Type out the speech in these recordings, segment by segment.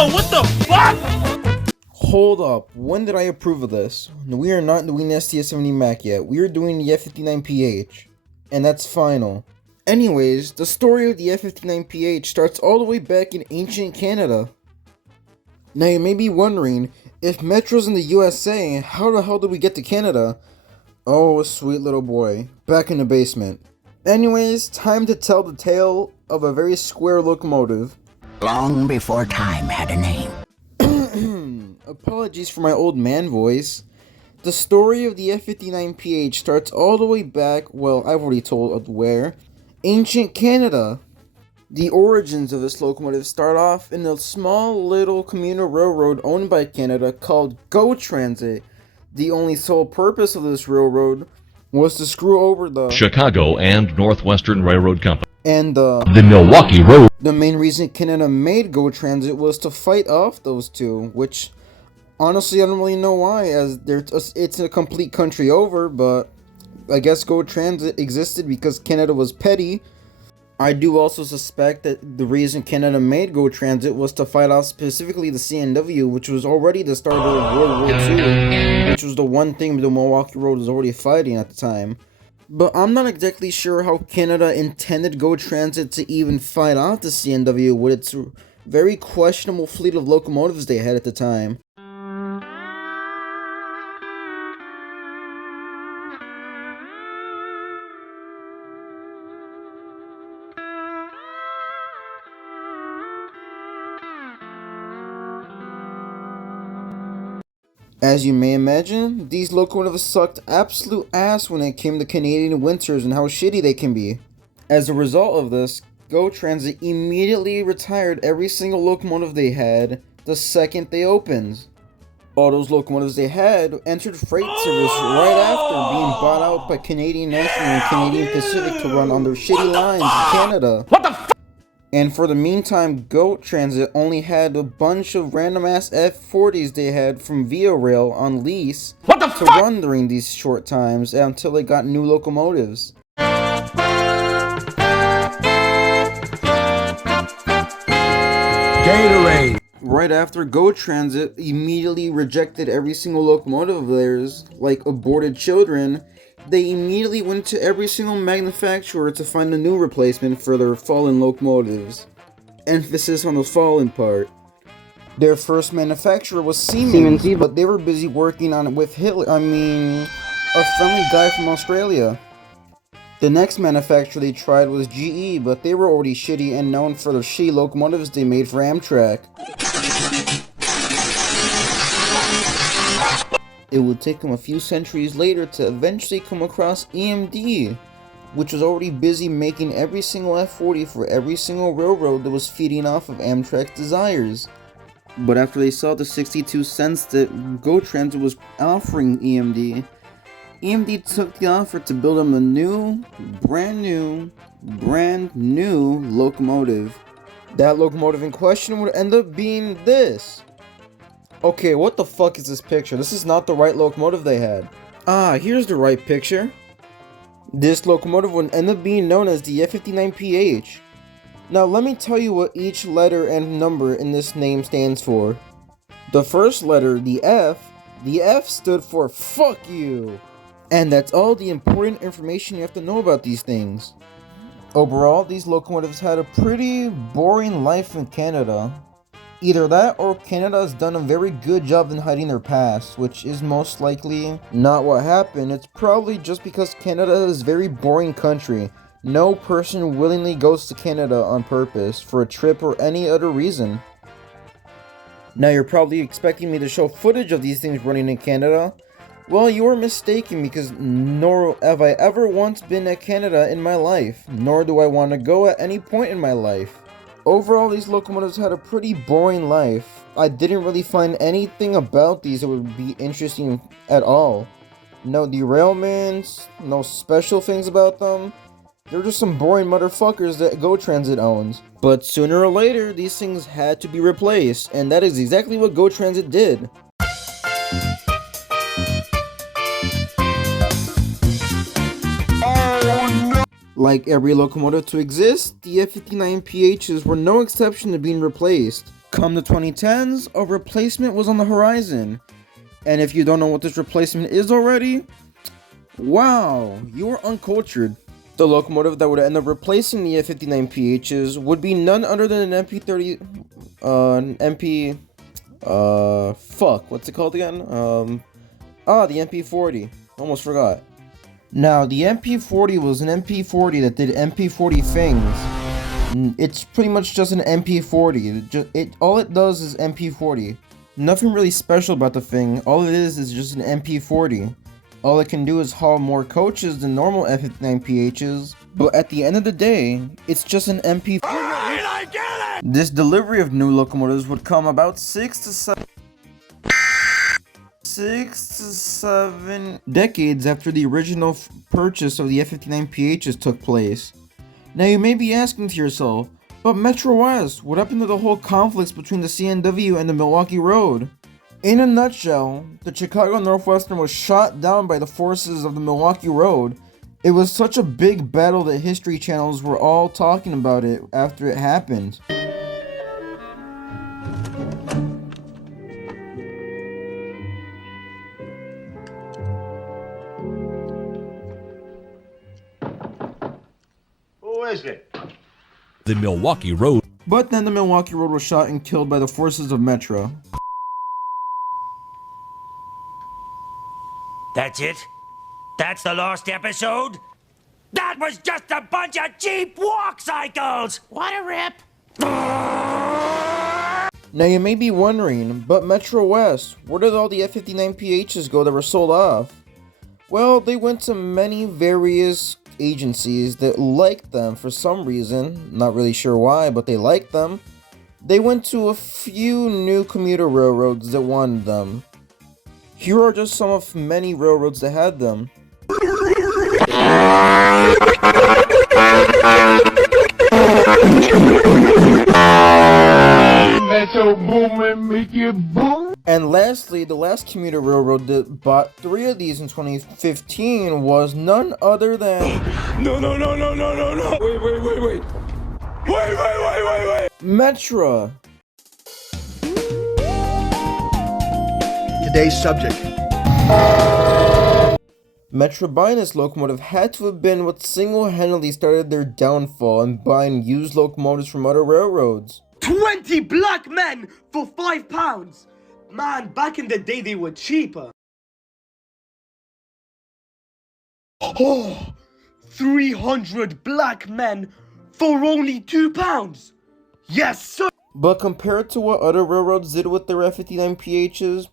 Yo, what the fuck? Hold up, when did I approve of this? We are not doing the STS-70 Mac yet, we are doing the F59PH. And that's final. Anyways, the story of the F59PH starts all the way back in ancient Canada. Now you may be wondering, if Metra's in the USA, how the hell did we get to Canada? Oh, sweet little boy, back in the basement. Anyways, time to tell the tale of a very square locomotive. Long before time had a name. Apologies for my old man voice. The story of the F59PH starts all the way back, well, I've already told where, ancient Canada. The origins of this locomotive start off in a small little commuter railroad owned by Canada called GO Transit. The only sole purpose of this railroad was to screw over the Chicago and Northwestern Railroad Company and the Milwaukee Road. The main reason Canada made GO Transit was to fight off those two, which honestly I don't really know why, as it's a complete country over, but I guess GO Transit existed because Canada was petty. I do also suspect that the reason Canada made GO Transit was to fight off specifically the CNW, which was already the start of World War II, which was the one thing the Milwaukee Road was already fighting at the time. But I'm not exactly sure how Canada intended GO Transit to even fight off the CNW with its very questionable fleet of locomotives they had at the time. As you may imagine, these locomotives sucked absolute ass when it came to Canadian winters and how shitty they can be. As a result of this, GO Transit immediately retired every single locomotive they had the second they opened. All those locomotives they had entered freight service right after being bought out by Canadian National and Canadian Pacific to run on their shitty lines in Canada. What the fuck? And for the meantime, GO Transit only had a bunch of random ass F40s they had from Via Rail on lease to run during these short times until they got new locomotives. Gatorade. Right after GO Transit immediately rejected every single locomotive of theirs, like aborted children, they immediately went to every single manufacturer to find a new replacement for their fallen locomotives. Emphasis on the fallen part. Their first manufacturer was Siemens, but they were busy working on it with a friendly guy from Australia. The next manufacturer they tried was GE, but they were already shitty and known for the shitty locomotives they made for Amtrak. It would take them a few centuries later to eventually come across EMD, which was already busy making every single F40 for every single railroad that was feeding off of Amtrak's desires. But after they saw the 62 cents that GO Transit was offering EMD, EMD took the offer to build them a brand new locomotive. That locomotive in question would end up being this. Okay, what the fuck is this picture? This is not the right locomotive they had. Ah, here's the right picture. This locomotive would end up being known as the F59PH. Now let me tell you what each letter and number in this name stands for. The first letter, the F stood for fuck you. And that's all the important information you have to know about these things. Overall, these locomotives had a pretty boring life in Canada. Either that or Canada has done a very good job in hiding their past, which is most likely not what happened. It's probably just because Canada is a very boring country. No person willingly goes to Canada on purpose for a trip or any other reason. Now you're probably expecting me to show footage of these things running in Canada. Well, you are mistaken, because nor have I ever once been to Canada in my life, nor do I want to go at any point in my life. Overall, these locomotives had a pretty boring life. I didn't really find anything about these that would be interesting at all. No derailments, no special things about them. They're just some boring motherfuckers that GO Transit owns. But sooner or later, these things had to be replaced, and that is exactly what GO Transit did. Like every locomotive to exist, the F59PHs were no exception to being replaced. Come the 2010s, a replacement was on the horizon. And if you don't know what this replacement is already, wow, you are uncultured. The locomotive that would end up replacing the F59PHs would be none other than an MP30, what's it called again? The MP40. Almost forgot. Now, the MP40 was an MP40 that did MP40 things. It's pretty much just an MP40. All it does is MP40. Nothing really special about the thing. All it is just an MP40. All it can do is haul more coaches than normal F59PHs, but at the end of the day, it's just an MP40. Alright, I get it! This delivery of new locomotives would come about 6 to 7 decades after the original purchase of the F59PHs took place. Now you may be asking to yourself, but Metro West, what happened to the whole conflicts between the CNW and the Milwaukee Road? In a nutshell, the Chicago Northwestern was shot down by the forces of the Milwaukee Road. It was such a big battle that history channels were all talking about it after it happened. Who is it? The Milwaukee Road. But then the Milwaukee Road was shot and killed by the forces of Metra. That's it? That's the last episode? That was just a bunch of cheap walk cycles! What a rip! Now you may be wondering, but Metro West, where did all the F59PHs go that were sold off? Well, they went to many various agencies that liked them for some reason, not really sure why, but they liked them. They went to a few new commuter railroads that wanted them. Here are just some of many railroads that had them. And lastly, the last commuter railroad that bought 3 of these in 2015 was none other than... No. Wait. Metra. Today's subject. Metra buying this locomotive had to have been what single-handedly started their downfall in buying used locomotives from other railroads. 20 black men for £5! Man, back in the day they were cheaper. Oh, 300 black men for only £2! Yes, sir! But compared to what other railroads did with their F59PHs,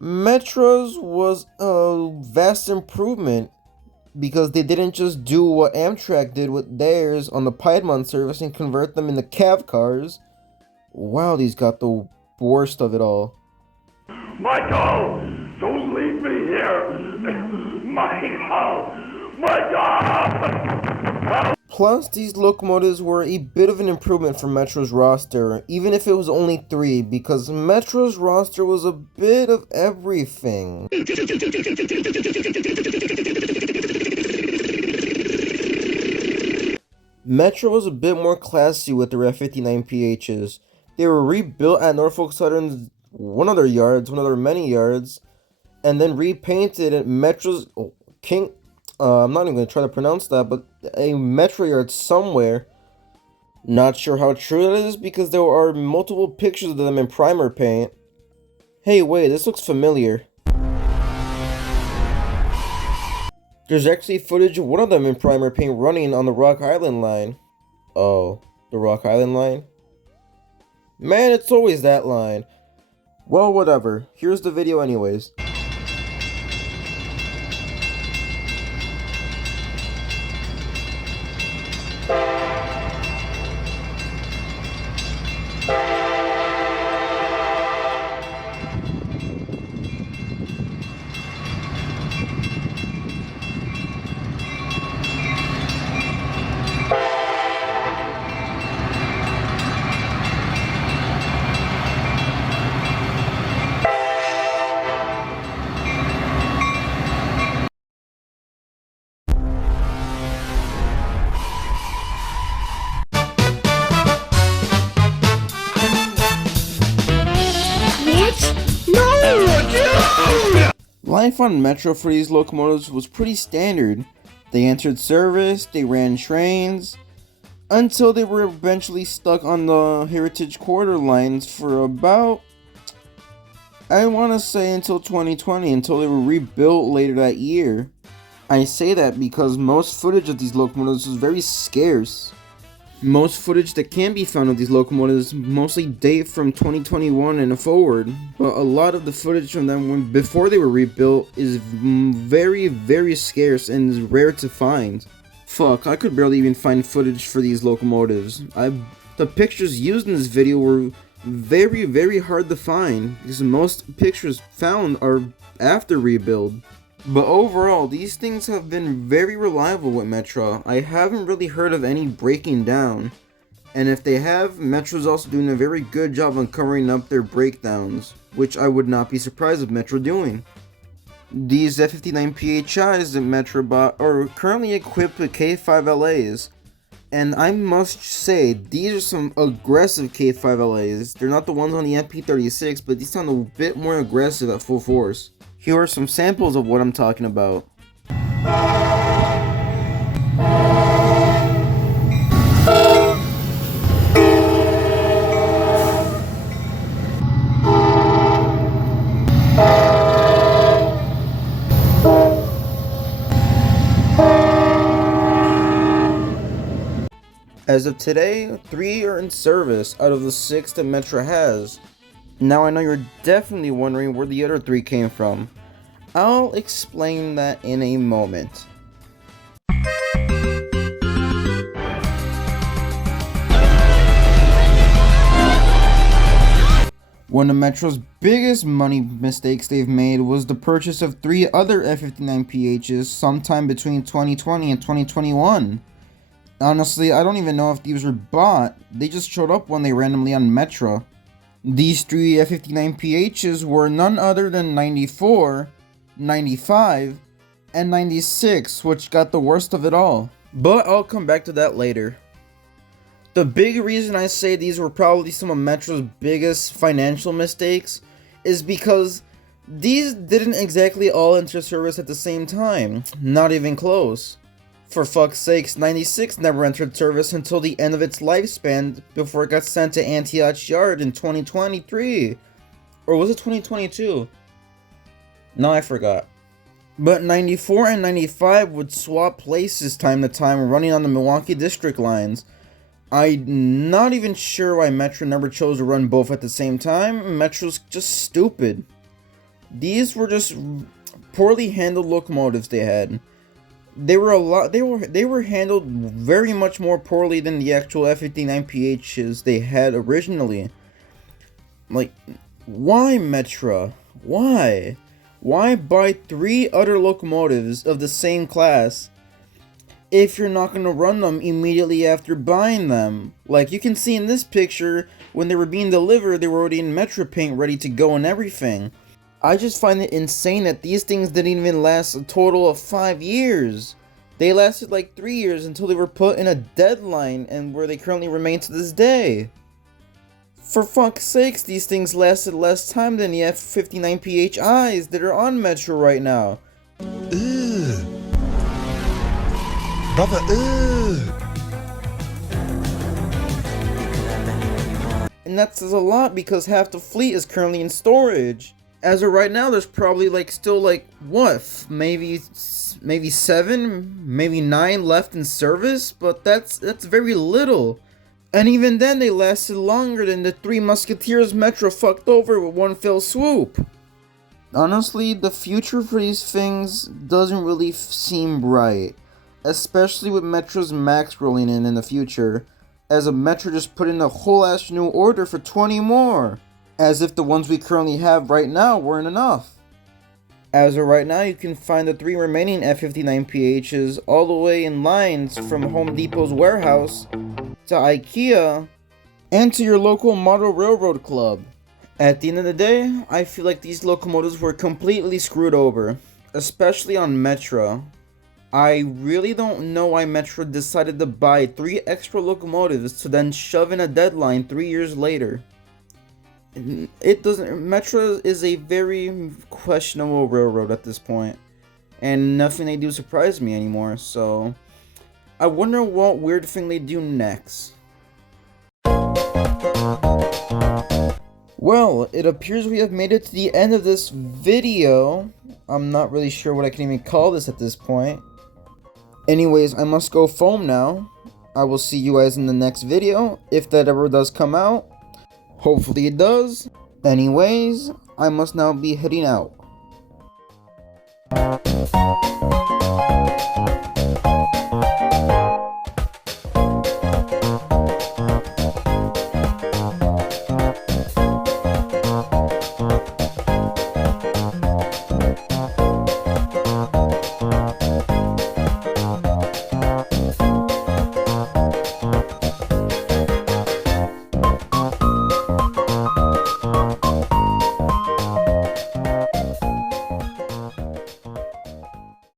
Metra's was a vast improvement because they didn't just do what Amtrak did with theirs on the Piedmont service and convert them into cav cars. Wow, these got the worst of it all. Michael! Don't leave me here! Michael! Plus, these locomotives were a bit of an improvement for Metra's roster, even if it was only 3, because Metra's roster was a bit of everything. Metra was a bit more classy with their F59PHs. They were rebuilt at Norfolk Southern's one of their many yards, and then repainted at Metra's I'm not even going to try to pronounce that, but a Metra yard somewhere. Not sure how true that is because there are multiple pictures of them in primer paint. Hey, wait, this looks familiar. There's actually footage of one of them in primer paint running on the Rock Island line. Oh, the Rock Island line? Man, it's always that line. Well, whatever. Here's the video anyways. Life on Metra for these locomotives was pretty standard. They entered service, they ran trains, until they were eventually stuck on the Heritage Quarter lines for about, I want to say until 2020, until they were rebuilt later that year. I say that because most footage of these locomotives was very scarce. Most footage that can be found of these locomotives mostly date from 2021 and forward, but a lot of the footage from them before they were rebuilt is very scarce and is rare to find. Fuck, I could barely even find footage for these locomotives. The pictures used in this video were very hard to find, because most pictures found are after rebuild. But overall, these things have been very reliable with Metra. I haven't really heard of any breaking down. And if they have, Metra's also doing a very good job on covering up their breakdowns, which I would not be surprised of Metra doing. These F59PHIs that Metra bought are currently equipped with K5LAs. And I must say, these are some aggressive K5LAs. They're not the ones on the MP36, but these sound a bit more aggressive at full force. Here are some samples of what I'm talking about. As of today, 3 are in service out of the 6 that Metra has. Now I know you're definitely wondering where the other 3 came from. I'll explain that in a moment. One of Metra's biggest money mistakes they've made was the purchase of 3 other F59PHs sometime between 2020 and 2021. Honestly, I don't even know if these were bought, they just showed up one day randomly on Metra. These 3 F59PHs were none other than 94, 95, and 96, which got the worst of it all. But I'll come back to that later. The big reason I say these were probably some of Metra's biggest financial mistakes is because these didn't exactly all enter service at the same time, not even close. For fuck's sakes, 96 never entered service until the end of its lifespan before it got sent to Antioch Yard in 2023. Or was it 2022? No, I forgot. But 94 and 95 would swap places time to time running on the Milwaukee District lines. I'm not even sure why Metra never chose to run both at the same time. Metra's just stupid. These were just poorly handled locomotives they had. They were handled very much more poorly than the actual F59PHs they had originally. Like, why Metra? Why? Why buy 3 other locomotives of the same class if you're not going to run them immediately after buying them? Like, you can see in this picture, when they were being delivered, they were already in Metra paint, ready to go and everything. I just find it insane that these things didn't even last a total of 5 years. They lasted like 3 years until they were put in a deadline, and where they currently remain to this day. For fuck's sakes, these things lasted less time than the F59PHIs that are on Metra right now. Ugh. Brother, ugh. And that says a lot because half the fleet is currently in storage. As of right now, there's probably what, maybe 7, maybe 9 left in service, but that's very little. And even then, they lasted longer than the 3 Musketeers Metra fucked over with one fell swoop. Honestly, the future for these things doesn't really seem bright, especially with Metra's Max rolling in the future, as a Metra just put in a whole ass new order for 20 more. As if the ones we currently have right now weren't enough. As of right now, you can find the 3 remaining F59PHs all the way in lines from Home Depot's warehouse to IKEA and to your local model railroad club. At the end of the day, I feel like these locomotives were completely screwed over, especially on Metra. I really don't know why Metra decided to buy 3 extra locomotives to then shove in a deadline 3 years later. it doesn't. Metra is a very questionable railroad at this point, and nothing they do surprises me anymore. So I wonder what weird thing they do next. Well, it appears we have made it to the end of this video. I'm not really sure what I can even call this at this point. Anyways, I must go foam now. I will see you guys in the next video, if that ever does come out. Hopefully it does. Anyways, I must now be heading out.